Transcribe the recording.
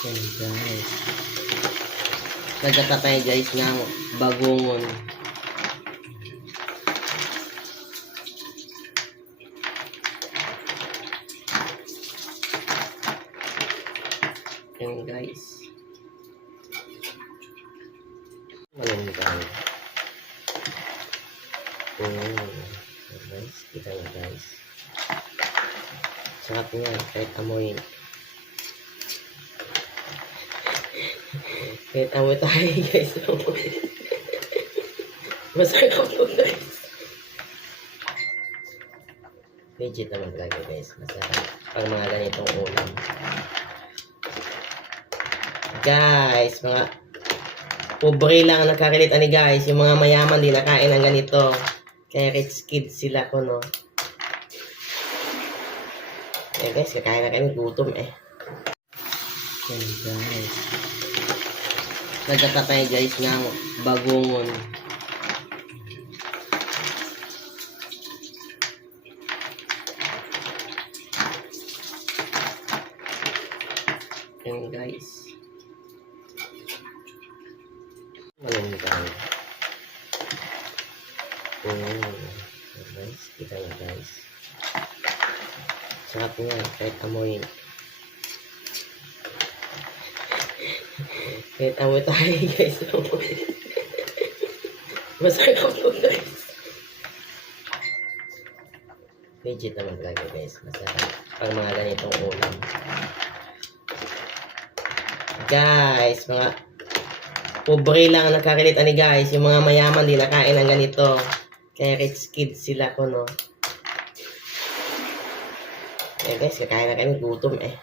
Ayan guys. Nagkata tayo guys ng bagongon. Ayan guys. Ayan guys. Guys, kita nyo guys. Sarap niya kahit amoy. Kahit amoy tayo guys. Masarap po guys. Legit naman talaga guys. Masarap. Pang mga ganitong ulam. Guys, mga pobre lang ang nagkakalit ani guys. Yung mga mayaman di nakain ng ganito. Kaya rich kids sila ko no. Ayan guys, kakain na kami, gutom eh. Ayan guys. Nagkata tayo guys ng bagongon. Ayan guys. Ayan guys. Guys, kita nyo guys. Sarap niya kahit amoy. Kahit amoy tayo guys. Masarap po guys. Legit naman talaga guys. Masarap. Pang mga ganitong ulam. Guys, mga pobre lang ang nagkakalit ani guys. Yung mga mayaman di nakain ng ganito. Kaya rich kids sila ko no. Ayan guys, kakain na kami, gutom eh.